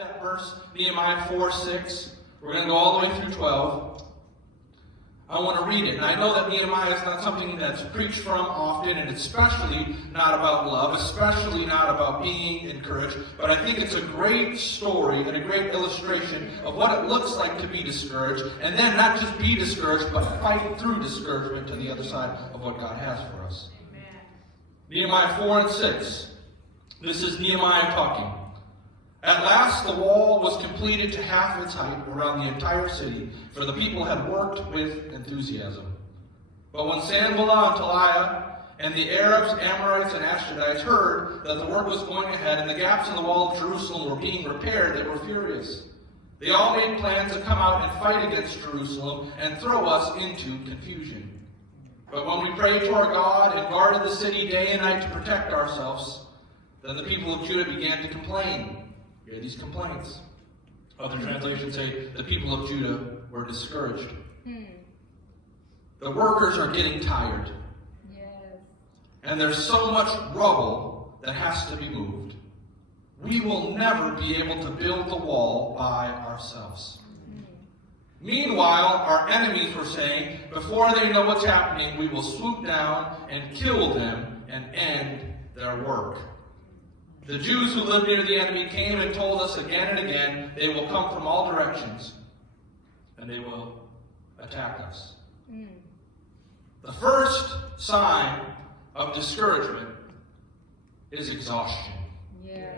that verse, Nehemiah 4:6. We're going to go all the way through 12. I want to read it. And I know that Nehemiah is not something that's preached from often, and especially not about love, especially not about being encouraged. But I think it's a great story and a great illustration of what it looks like to be discouraged. And then not just be discouraged, but fight through discouragement to the other side of what God has for us. Amen. Nehemiah 4:6. This is Nehemiah talking. At last the wall was completed to half its height around the entire city, for the people had worked with enthusiasm. But when Sanballat and Tobiah and the Arabs, Amorites, and Ashdodites heard that the work was going ahead and the gaps in the wall of Jerusalem were being repaired, they were furious. They all made plans to come out and fight against Jerusalem and throw us into confusion. But when we prayed to our God and guarded the city day and night to protect ourselves, then the people of Judah began to complain. Hear these complaints. Other translations say the people of Judah were discouraged. The workers are getting tired. Yes. And there's so much rubble that has to be moved. We will never be able to build the wall by ourselves. Meanwhile, our enemies were saying, before they know what's happening, we will swoop down and kill them and end their work. The Jews who lived near the enemy came and told us again and again, they will come from all directions and they will attack us. The first sign of discouragement is exhaustion. Yeah.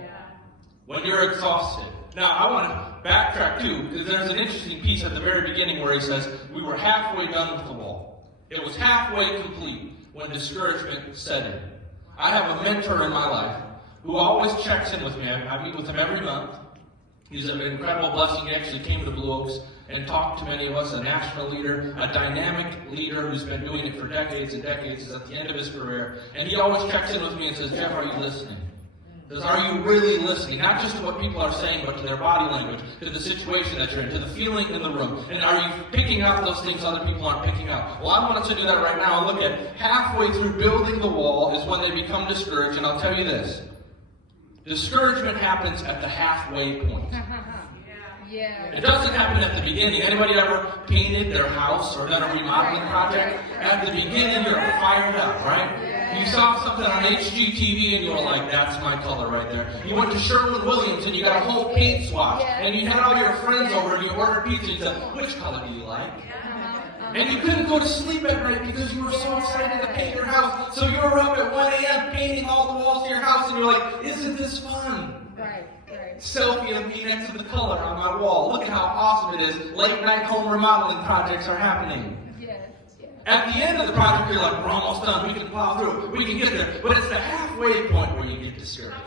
When you're exhausted. Now, I want to backtrack too, because there's an interesting piece at the very beginning where he says, we were halfway done with the wall. It was halfway complete when discouragement set in. I have a mentor in my life who always checks in with me. I meet with him every month. He's an incredible blessing. He actually came to Blue Oaks and talked to many of us, a national leader, a dynamic leader who's been doing it for decades and decades. He's at the end of his career. And he always checks in with me and says, Jeff, are you listening? He says, are you really listening? Not just to what people are saying, but to their body language, to the situation that you're in, to the feeling in the room. And are you picking out those things other people aren't picking out? Well, I want us to do that right now. Look at halfway through building the wall is when they become discouraged. And I'll tell you this. Discouragement happens at the halfway point. Yeah. It doesn't happen at the beginning. Anybody ever painted their house or done a remodeling project? At the beginning, you're fired up, right? You saw something on HGTV and you were like, that's my color right there. You went to Sherwin-Williams and you got a whole paint swatch. And you had all your friends over and you ordered pizza and you said, which color do you like? And you couldn't go to sleep at night because you were so excited to paint your house. So you were up at 1 a.m. painting all the walls of your house and you're like, isn't this fun? Right. Selfie of me next to the color on my wall. Look at how awesome it is. Late night home remodeling projects are happening. At the end of the project, you're like, we're almost done. We can plow through. We can get there. But it's the halfway point where you get discouraged.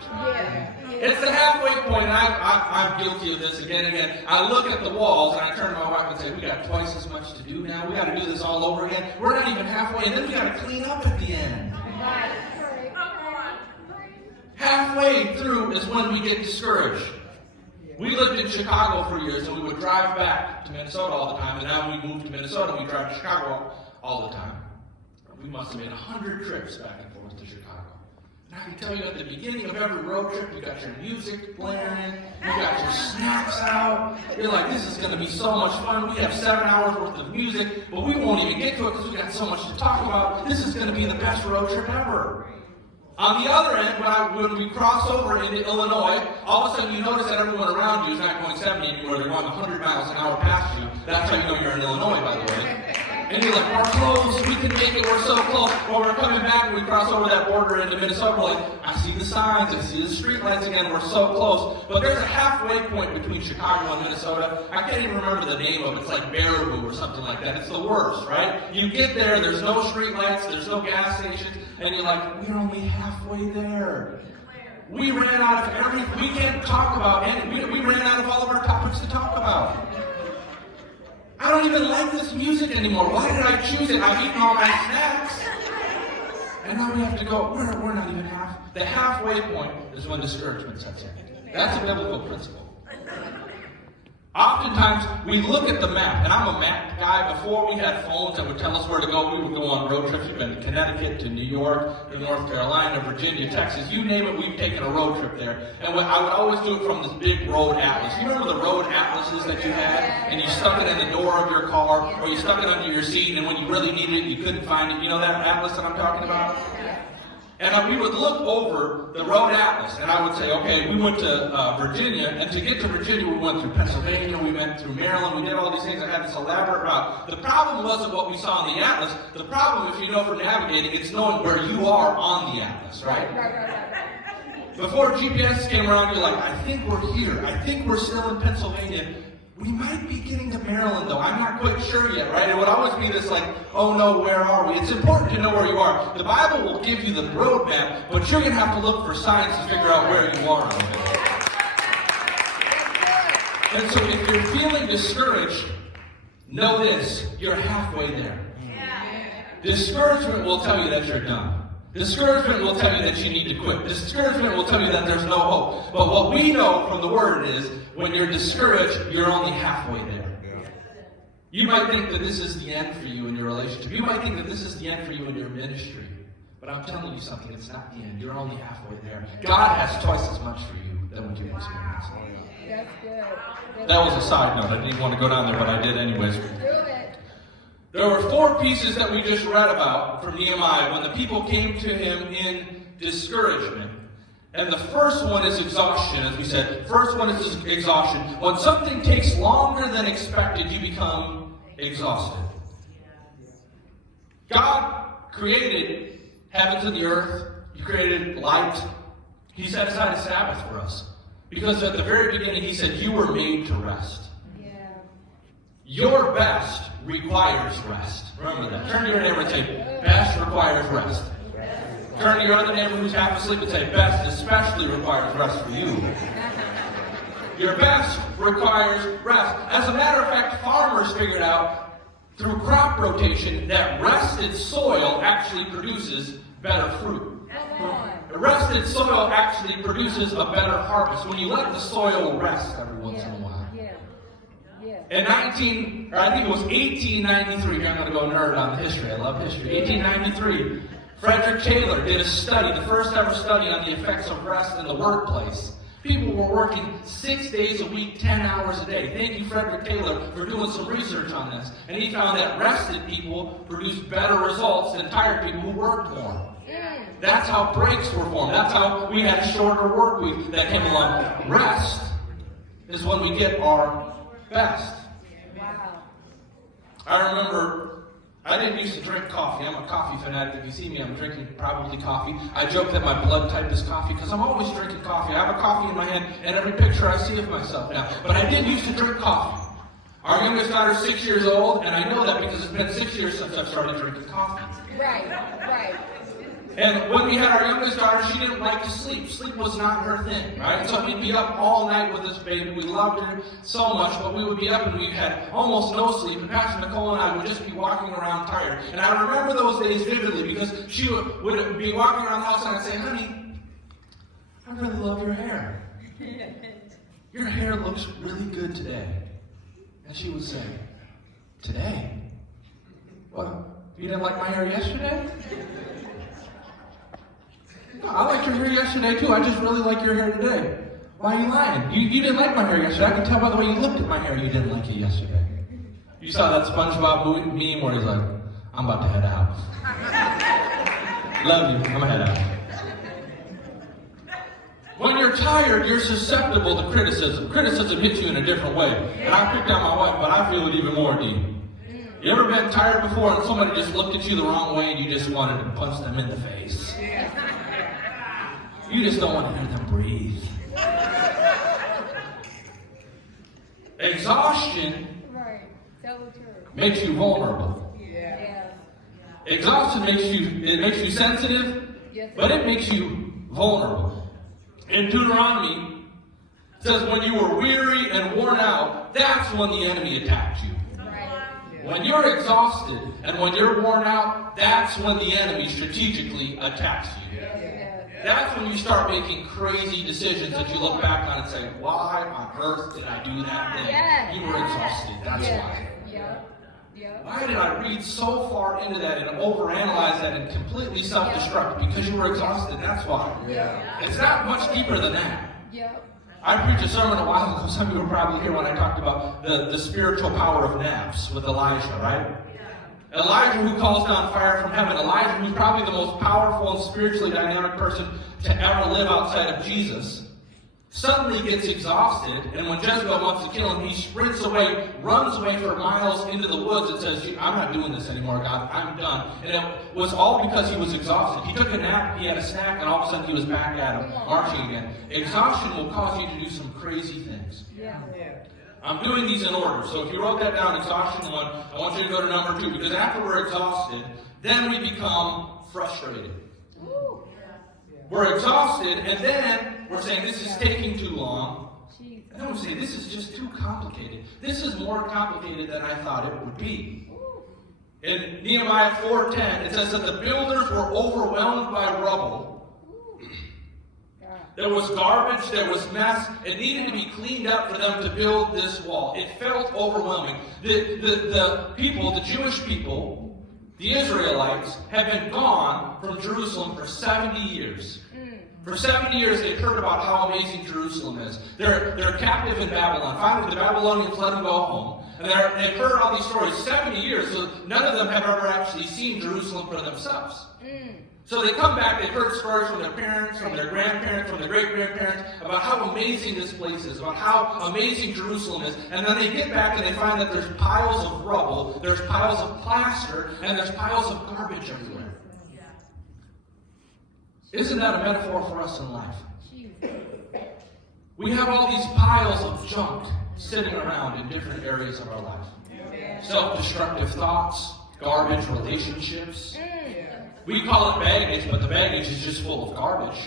It's the halfway point, and I'm guilty of this again and again. I look at the walls, and I turn to my wife and say, we got twice as much to do now. We got to do this all over again. We're not even halfway, and then we got to clean up at the end. Halfway through is when we get discouraged. We lived in Chicago for years, and we would drive back to Minnesota all the time, and now we moved to Minnesota, and we drive to Chicago all the time. We must have made 100 trips back and forth to Chicago. And I can tell you at the beginning of every road trip, you got your music blaring, you got your snacks out. You're like, this is going to be so much fun. We have 7 hours worth of music, but we won't even get to it because we got so much to talk about. This is going to be the best road trip ever. On the other end, when we cross over into Illinois, all of a sudden you notice that everyone around you is not going 70 anymore. They're going 100 miles an hour past you. That's how you know you're in Illinois, by the way. And you're like, we're close, we can make it, we're so close. Well, we're coming back and we cross over that border into Minnesota. We're like, I see the signs, I see the street lights again, we're so close. But there's a halfway point between Chicago and Minnesota. I can't even remember the name of it. It's like Baraboo or something like that. It's the worst, right? You get there, there's no street lights, there's no gas stations, and you're like, we're only halfway there. We ran out of we can't talk about any, we ran out of all of our topics to talk about. I don't even like this music anymore. Why did I choose it? I've eaten all my snacks. And now we have to go, we're not even half. The halfway point is when discouragement sets in. That's a biblical principle. Oftentimes, we look at the map, and I'm a map guy. Before we had phones that would tell us where to go, we would go on road trips. We've been to Connecticut, to New York, to North Carolina, Virginia, Texas. You name it, we've taken a road trip there. And I would always do it from this big road atlas. You remember the road atlases that you had? And you stuck it in the door of your car, or you stuck it under your seat, and when you really needed it, you couldn't find it. You know that atlas that I'm talking about? And we would look over the road atlas, and I would say, okay, we went to Virginia, and to get to Virginia, we went through Pennsylvania, we went through Maryland, we did all these things. I had this elaborate route. The problem wasn't what we saw in the atlas. The problem, if you know for navigating, it's knowing where you are on the atlas, right? Before GPS came around, you're like, I think we're here. I think we're still in Pennsylvania. We might be getting to Maryland, though. I'm not quite sure yet, right? It would always be this like, oh no, where are we? It's important to know where you are. The Bible will give you the road map, but you're going to have to look for signs to figure out where you are on it. And so if you're feeling discouraged, know this, you're halfway there. Discouragement will tell you that you're done. Discouragement will tell you that you need to quit. Discouragement will tell you that there's no hope. But what we know from the Word is, when you're discouraged, you're only halfway there. You might think that this is the end for you in your relationship. You might think that this is the end for you in your ministry. But I'm telling you something, it's not the end. You're only halfway there. God has twice as much for you than what you experience. That's good. That was a side note. I didn't want to go down there, but I did anyways. There were 4 pieces that we just read about from Nehemiah when the people came to him in discouragement. And the first one is exhaustion, as we said. First one is exhaustion. When something takes longer than expected, you become exhausted. God created heavens and the earth. He created light. He set aside a Sabbath for us. Because at the very beginning, he said, you were made to rest. Your best requires rest. Remember that. Turn to your neighbor and say, best requires rest. Turn to your other neighbor who's half asleep and say, best especially requires rest for you. Your best requires rest. As a matter of fact, farmers figured out through crop rotation that rested soil actually produces better fruit. Rested soil actually produces a better harvest when you let the soil rest every once in a while. In 1893, here I'm going to go nerd on the history. I love history. 1893, Frederick Taylor did a study, the first ever study on the effects of rest in the workplace. People were working 6 days a week, 10 hours a day. Thank you, Frederick Taylor, for doing some research on this. And he found that rested people produced better results than tired people who worked more. That's how breaks were formed. That's how we had a shorter work week that came along. Rest is when we get our best. Wow. I remember I didn't used to drink coffee. I'm a coffee fanatic. If you see me, I'm drinking probably coffee. I joke that my blood type is coffee because I'm always drinking coffee. I have a coffee in my hand and every picture I see of myself now. But I didn't used to drink coffee. Our youngest daughter's 6 years old, and I know that because it's been 6 years since I've started drinking coffee. Right. And when we had our youngest daughter, she didn't like to sleep. Sleep was not her thing, right? So we'd be up all night with this baby. We loved her so much, but we would be up and we had almost no sleep. And Pastor Nicole and I would just be walking around tired. And I remember those days vividly because she would be walking around the house and I'd say, honey, I really love your hair. Your hair looks really good today. And she would say, today? What? You didn't like my hair yesterday? I liked your hair yesterday too. I just really like your hair today. Why are you lying? You didn't like my hair yesterday. I can tell by the way you looked at my hair you didn't like it yesterday. You saw that SpongeBob meme where he's like, I'm about to head out. Love you. I'm gonna head out. When you're tired, you're susceptible to criticism. Criticism hits you in a different way. And I picked on my wife, but I feel it even more deep. You ever been tired before and somebody just looked at you the wrong way and you just wanted to punch them in the face? You just don't want to hear them breathe. Exhaustion makes you vulnerable. Exhaustion makes you sensitive, but it makes you vulnerable. In Deuteronomy, it says when you were weary and worn out, that's when the enemy attacked you. When you're exhausted and when you're worn out, that's when the enemy strategically attacks you. That's when you start making crazy decisions that you look back on and say, why on earth did I do that thing? You were exhausted, that's why. Why did I read so far into that and overanalyze that and completely self-destruct? Because you were exhausted, that's why. It's not much deeper than that. I preached a sermon a while ago, some of you were probably here when I talked about the spiritual power of naps with Elijah, right? Elijah who calls down fire from heaven. Elijah who's probably the most powerful and spiritually dynamic person to ever live outside of Jesus. Suddenly gets exhausted, and when Jezebel wants to kill him, he sprints away, runs away for miles into the woods and says, I'm not doing this anymore, God, I'm done. And it was all because he was exhausted. He took a nap, he had a snack, and all of a sudden he was back at him, marching again. Exhaustion will cause you to do some crazy things. I'm doing these in order. So if you wrote that down, exhaustion 1, I want you to go to number 2, because after we're exhausted, then we become frustrated. We're exhausted, and then we're saying, this is taking too long. And then we say, this is just too complicated. This is more complicated than I thought it would be. In Nehemiah 4:10, it says that the builders were overwhelmed by rubble. There was garbage, there was mess. It needed to be cleaned up for them to build this wall. It felt overwhelming. The people, the Jewish people, the Israelites, have been gone from Jerusalem for 70 years. For 70 years, they've heard about how amazing Jerusalem is. They're captive in Babylon. Finally, the Babylonians let them go home. And they've heard all these stories 70 years, so none of them have ever actually seen Jerusalem for themselves. So they come back, they've heard stories from their parents, from their grandparents, from their great-grandparents, about how amazing this place is, about how amazing Jerusalem is. And then they get back and they find that there's piles of rubble, there's piles of plaster, and there's piles of garbage everywhere. Isn't that a metaphor for us in life? We have all these piles of junk sitting around in different areas of our life. Self-destructive thoughts, garbage relationships. We call it baggage, but the baggage is just full of garbage.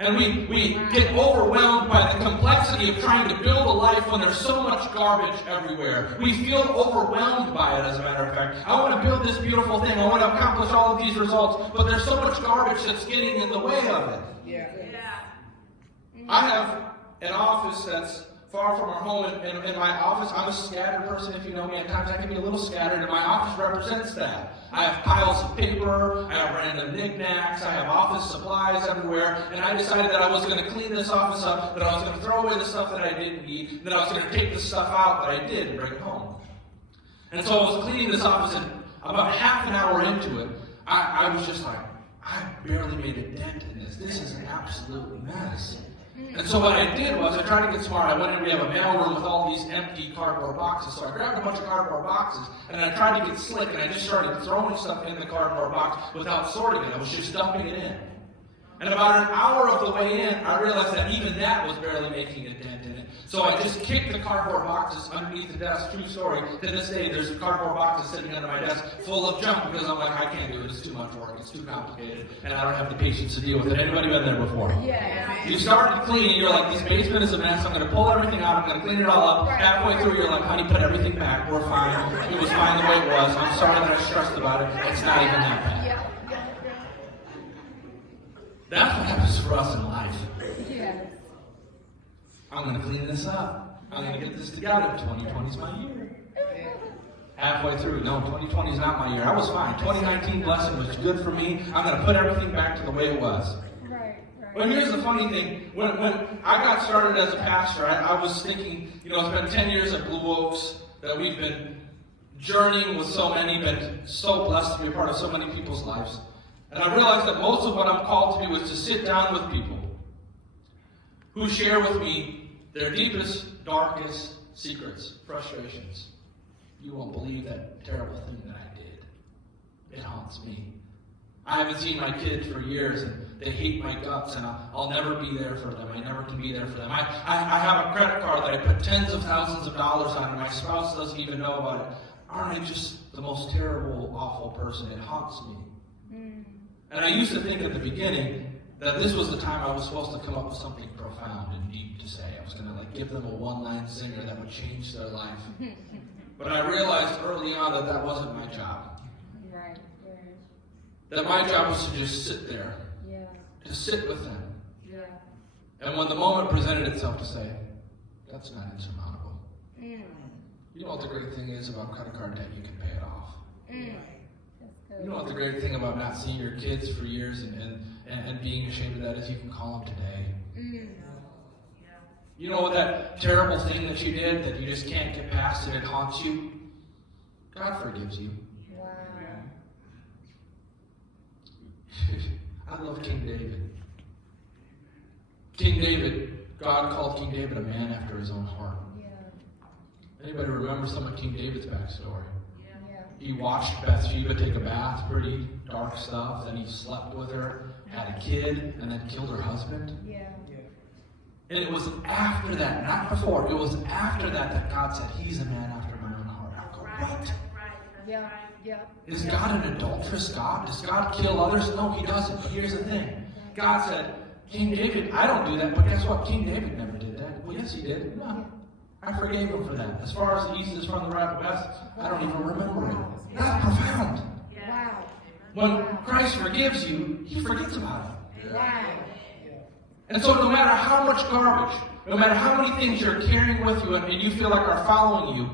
And we get overwhelmed by the complexity of trying to build a life when there's so much garbage everywhere. We feel overwhelmed by it, as a matter of fact. I want to build this beautiful thing. I want to accomplish all of these results, but there's so much garbage that's getting in the way of it. I have an office that's far from our home. In my office, I'm a scattered person. If you know me, at times I can be a little scattered, and my office represents that. I have piles of paper, I have random knickknacks, I have office supplies everywhere, and I decided that I was going to clean this office up, that I was going to throw away the stuff that I didn't need, that I was going to take the stuff out that I did and bring it home. And so I was cleaning this office, and about half an hour into it, I was just like, I barely made a dent in this. This is an absolute mess. And so what I did was I tried to get smart. I went in, we have a mailroom with all these empty cardboard boxes. So I grabbed a bunch of cardboard boxes and I tried to get slick, and I just started throwing stuff in the cardboard box without sorting it. I was just dumping it in. And about an hour of the way in, I realized that even that was barely making a dent in it. So I just kicked the cardboard boxes underneath the desk. True story. To this day, there's cardboard boxes sitting under my desk full of junk because I'm like, I can't do it. It's too much work. It's too complicated. And I don't have the patience to deal with it. Anybody been there before? Yeah. You started cleaning. You're like, this basement is a mess. I'm going to pull everything out. I'm going to clean it all up. Halfway through, you're like, honey, put everything back. We're fine. It was fine the way it was. I'm sorry that I stressed about it. It's not even that bad. That's what happens for us in life. I'm going to clean this up. I'm going to get this together. 2020 is my year. Halfway through, no, 2020 is not my year. I was fine. 2019 blessing was good for me. I'm going to put everything back to the way it was. But here's the funny thing. When I got started as a pastor, I was thinking, it's been 10 years at Blue Oaks that we've been journeying with so many, been so blessed to be a part of so many people's lives. And I realized that most of what I'm called to do is to sit down with people who share with me their deepest, darkest secrets, frustrations. You won't believe that terrible thing that I did. It haunts me. I haven't seen my kids for years, and they hate my guts, and I'll never be there for them. I never can be there for them. I have a credit card that I put tens of thousands of dollars on, and my spouse doesn't even know about it. Aren't I just the most terrible, awful person? It haunts me. And I used to think at the beginning that this was the time I was supposed to come up with something profound and deep to say. I was going to give them a one-line singer that would change their life. But I realized early on that that wasn't my job. Right. That my job was to just sit there. Yeah. To sit with them. Yeah. And when the moment presented itself to say, that's not insurmountable. Mm. You know what the great thing is about credit card debt? You can pay it off. Mm. That's good. You know what the great thing about not seeing your kids for years and being ashamed of that is you can call them today. Mm. You know that terrible thing that you did that you just can't get past and it haunts you? God forgives you. Wow. I love King David. King David, God called King David a man after his own heart. Yeah. Anybody remember some of King David's backstory? Yeah. He watched Bathsheba take a bath, pretty dark stuff. Then he slept with her, had a kid, and then killed her husband. Yeah. And it was after that, not before, it was after that that God said, he's a man after my own heart. I go, what? Yeah. Yeah. Is God an adulterous God? Does God kill others? No, he doesn't. But here's the thing. God said, King David, I don't do that, but guess what? King David never did that. Well, yes, he did. No. I forgave him for that. As far as the east is from the west, I don't even remember it. That's profound. Wow. When Christ forgives you, he forgets about it. Wow. And so no matter how much garbage, no matter how many things you're carrying with you and you feel like are following you,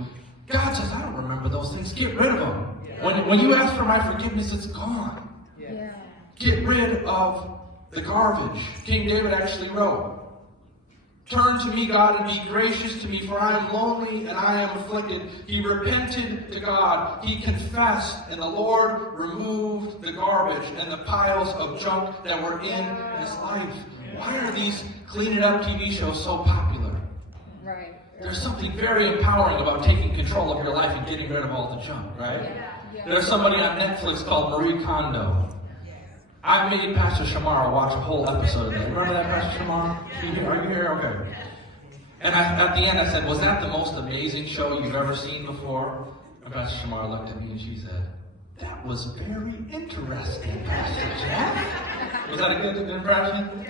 God says, I don't remember those things. Get rid of them. When you ask for my forgiveness, it's gone. Yeah. Get rid of the garbage. King David actually wrote, turn to me, God, and be gracious to me, for I am lonely and I am afflicted. He repented to God. He confessed, and the Lord removed the garbage and the piles of junk that were in his life. Why are these clean it up TV shows so popular? Right. There's something very empowering about taking control of your life and getting rid of all the junk, right? Yeah. There's somebody on Netflix called Marie Kondo. I made Pastor Shamara watch a whole episode of that. Remember that, Pastor Shamara? Are you here? Okay. And at the end I said, was that the most amazing show you've ever seen before? And Pastor Shamara looked at me and she said, that was very interesting, Pastor Jeff. Was that a good impression?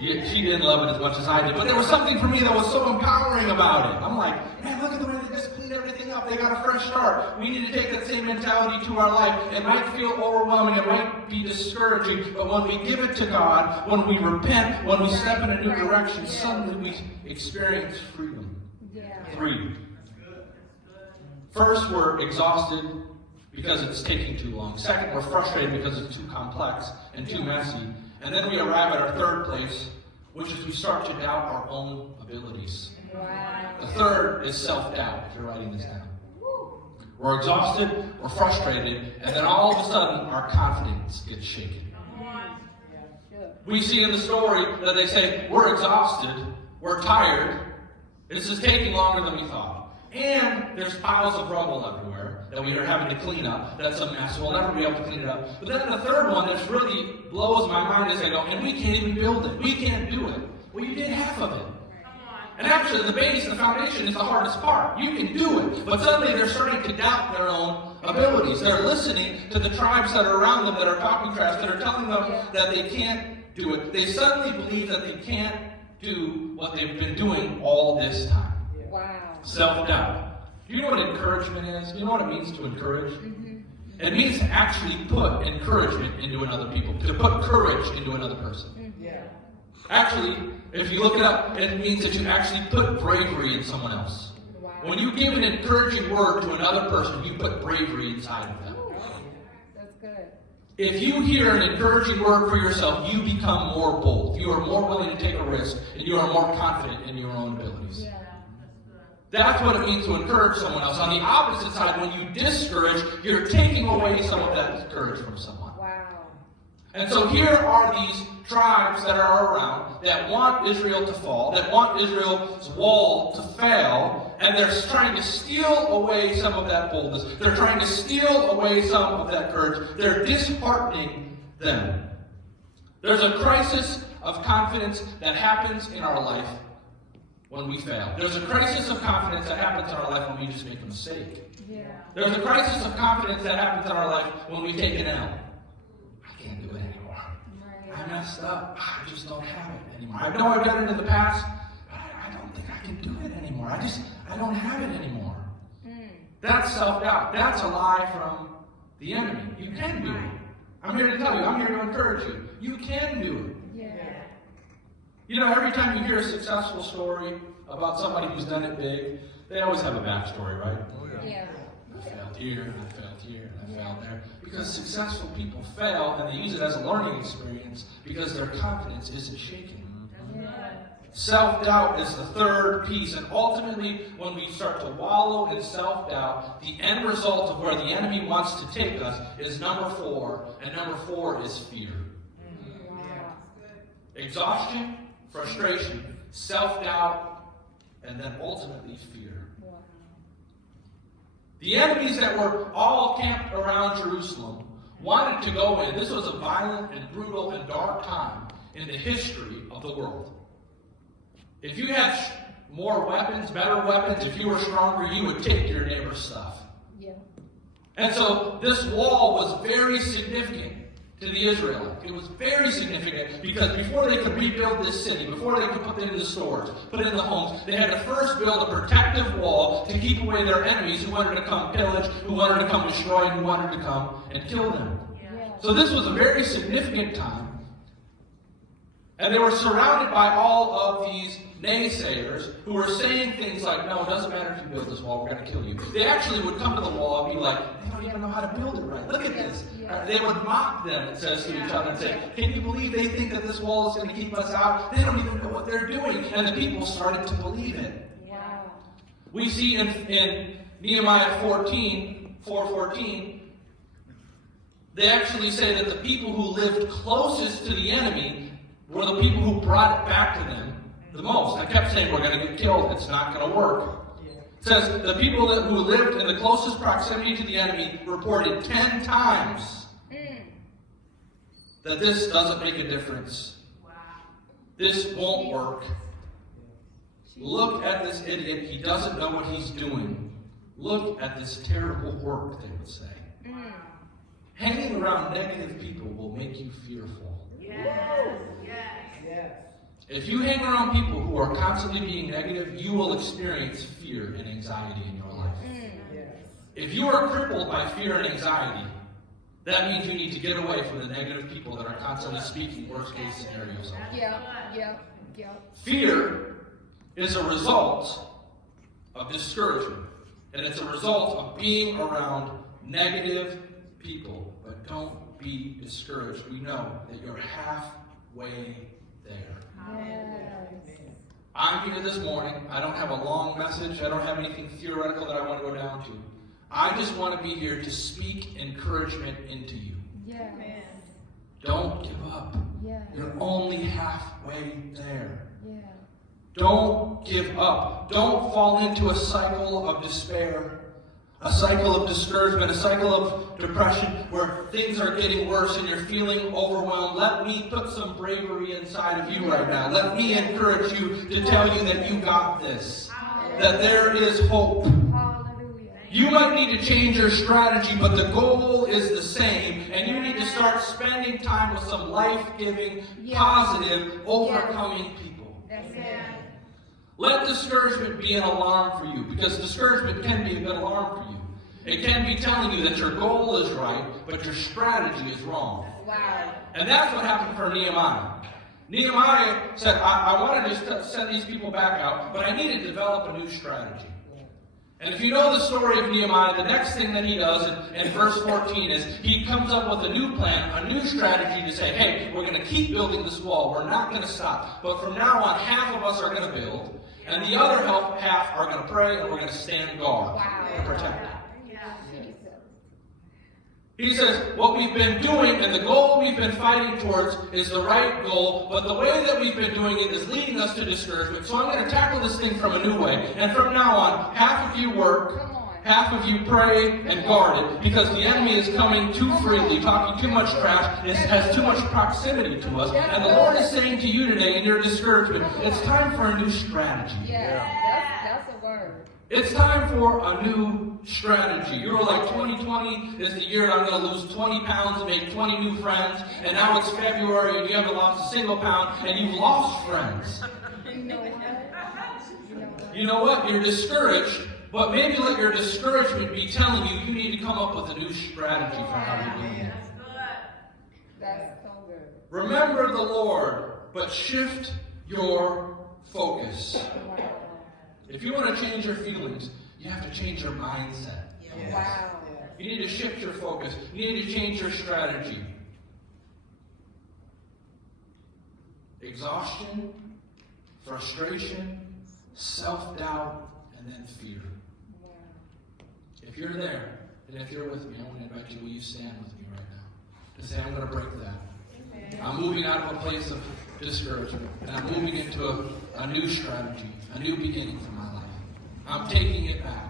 Yeah, she didn't love it as much as I did, but there was something for me that was so empowering about it. I'm like, man, look at the way they just cleaned everything up. They got a fresh start. We need to take that same mentality to our life. It might feel overwhelming. It might be discouraging, but when we give it to God, when we repent, when we step in a new direction, suddenly we experience freedom. Freedom. First, we're exhausted because it's taking too long. Second, we're frustrated because it's too complex and too messy. And then we arrive at our third place, which is we start to doubt our own abilities. Wow. The third is self-doubt, if you're writing this down. We're exhausted, we're frustrated, and then all of a sudden our confidence gets shaken. We see in the story that they say, we're exhausted, we're tired, this is taking longer than we thought. And there's piles of rubble everywhere that we are having to clean up. That's a mess. We'll never be able to clean it up. But then the third one that really blows my mind is I go, and we can't even build it. We can't do it. Well, you did half of it. And actually, the base, the foundation is the hardest part. You can do it. But suddenly they're starting to doubt their own abilities. They're listening to the tribes that are around them that are talking trash, that are telling them that they can't do it. They suddenly believe that they can't do what they've been doing all this time. Wow. Self-doubt. Do you know what encouragement is? Do you know what it means to encourage? Mm-hmm. It means to actually put encouragement into another people, to put courage into another person. Mm-hmm. Yeah. Actually, if you look it up, it means that you actually put bravery in someone else. Wow. When you give an encouraging word to another person, you put bravery inside of them. That's good. If you hear an encouraging word for yourself, you become more bold. You are more willing to take a risk, and you are more confident in your own abilities. Yeah. That's what it means to encourage someone else. On the opposite side, when you discourage, you're taking away some of that courage from someone. Wow. And so here are these tribes that are around that want Israel to fall, that want Israel's wall to fail, and they're trying to steal away some of that boldness. They're trying to steal away some of that courage. They're disheartening them. There's a crisis of confidence that happens in our life when we fail. There's a crisis of confidence that happens in our life when we just make a mistake. Yeah. There's a crisis of confidence that happens in our life when we take an L. I can't do it anymore. Right. I messed up. I just don't have it anymore. I know I've done it in the past, but I don't think I can do it anymore. I don't have it anymore. That's self-doubt. That's a lie from the enemy. You can do it. I'm here to tell you. I'm here to encourage you. You can do it. Yeah. You know, every time you hear a successful story about somebody who's done it big, they always have a backstory, right? Yeah. I failed here, and I failed here, and I failed there. Because successful people fail, and they use it as a learning experience because their confidence isn't shaken. Yeah. Self-doubt is the third piece, and ultimately, when we start to wallow in self-doubt, the end result of where the enemy wants to take us is number 4, and number 4 is fear. Wow. Exhaustion, frustration, self-doubt, and then ultimately fear. Wow. The enemies that were all camped around Jerusalem wanted to go in. This was a violent and brutal and dark time in the history of the world. If you had more weapons, better weapons, if you were stronger, you would take your neighbor's stuff. Yeah. And so this wall was very significant to the Israelites. It was very significant because before they could rebuild this city, before they could put it in the stores, put it in the homes, they had to first build a protective wall to keep away their enemies who wanted to come pillage, who wanted to come destroy, who wanted to come and kill them. Yeah. So this was a very significant time. And they were surrounded by all of these naysayers who were saying things like, no, it doesn't matter if you build this wall, we're going to kill you. They actually would come to the wall and be like, they don't even know how to build it right. Look at this. Yeah. They would mock them, it says, to each other and say, can you believe they think that this wall is going to keep us out? They don't even know what they're doing. And the people started to believe it. Wow. We see in Nehemiah 4:14, they actually say that the people who lived closest to the enemy were the people who brought it back to them the most. I kept saying, we're going to get killed. It's not going to work. It says the people who lived in the closest proximity to the enemy reported 10 times that this doesn't make a difference. This won't work. Look at this idiot. He doesn't know what he's doing. Look at this terrible work, they would say. Hanging around negative people will make you fearful. Yes. If you hang around people who are constantly being negative, you will experience fear and anxiety in your life. If you are crippled by fear and anxiety, that means you need to get away from the negative people that are constantly speaking worst case scenarios. Yeah. Fear is a result of discouragement. And it's a result of being around negative people. But don't be discouraged. We know that you're halfway there. Yes. I'm here this morning. I don't have a long message. I don't have anything theoretical that I want to go down to. I just want to be here to speak encouragement into you. Yes. Don't give up. Yes. You're only halfway there. Yeah. Don't give up. Don't fall into a cycle of despair, a cycle of discouragement, a cycle of depression where things are getting worse and you're feeling overwhelmed. Let me put some bravery inside of you right now. Let me encourage you to tell you that you got this, that there is hope. Hallelujah. You might need to change your strategy, but the goal is the same, and you need to start spending time with some life-giving, positive, overcoming people. That's it. Let discouragement be an alarm for you, because discouragement can be a good alarm for you. It can be telling you that your goal is right, but your strategy is wrong. Wow. And that's what happened for Nehemiah. Nehemiah said, I wanted to send these people back out, but I need to develop a new strategy. And if you know the story of Nehemiah, the next thing that he does in verse 14 is he comes up with a new plan, a new strategy to say, hey, we're going to keep building this wall. We're not going to stop. But from now on, half of us are going to build, and the other half are going to pray, and we're going to stand guard to protect it. He says, what we've been doing and the goal we've been fighting towards is the right goal, but the way that we've been doing it is leading us to discouragement. So I'm going to tackle this thing from a new way. And from now on, half of you work, half of you pray and guard it, because the enemy is coming too freely, talking too much trash, it has too much proximity to us. And the Lord is saying to you today in your discouragement, it's time for a new strategy. Yeah, that's a word. It's time for a new strategy. You were like, 2020 is the year I'm going to lose 20 pounds and make 20 new friends. And now it's February and you haven't lost a single pound and you've lost friends. You know what? You know what? You're discouraged But maybe let your discouragement be telling you you need to come up with a new strategy for how you do it. That's good. That's so good. Remember the Lord, but shift your focus. Wow. If you want to change your feelings, you have to change your mindset. Wow. You need to shift your focus. You need to change your strategy. Exhaustion, frustration, self-doubt, and then fear. Wow. If you're there, and if you're with me, I want to invite you, will you stand with me right now? To say, I'm going to break that. I'm moving out of a place of discouragement, and I'm moving into a new strategy, a new beginning for my life. I'm taking it back.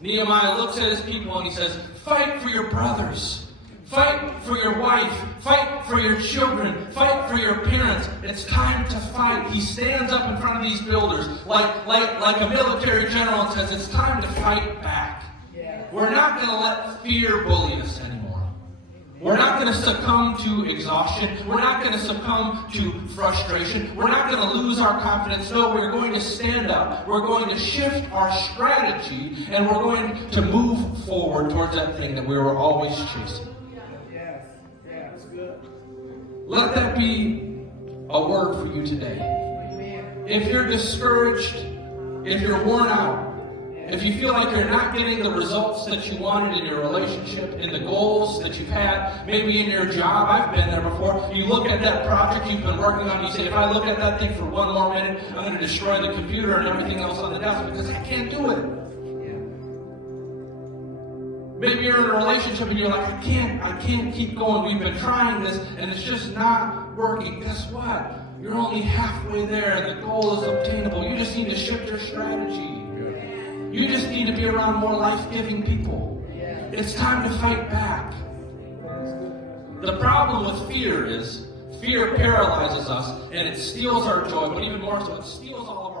Nehemiah looks at his people and he says, fight for your brothers. Fight for your wife. Fight for your children. Fight for your parents. It's time to fight. He stands up in front of these builders like a military general and says, it's time to fight back. We're not going to let fear bully us anymore. We're not going to succumb to exhaustion. We're not going to succumb to frustration. We're not going to lose our confidence. No, we're going to stand up. We're going to shift our strategy, and we're going to move forward towards that thing that we were always chasing. Yes. Yeah, that's good. Let that be a word for you today. If you're discouraged, if you're worn out, if you feel like you're not getting the results that you wanted in your relationship, in the goals that you've had, maybe in your job, I've been there before. You look at that project you've been working on, you say, if I look at that thing for one more minute, I'm going to destroy the computer and everything else on the desk because I can't do it. Maybe you're in a relationship and you're like, I can't keep going. We've been trying this and it's just not working. Guess what? You're only halfway there and the goal is obtainable. You just need to shift your strategy. You just need to be around more life-giving people. It's time to fight back. The problem with fear is fear paralyzes us and it steals our joy, but even more so, it steals all of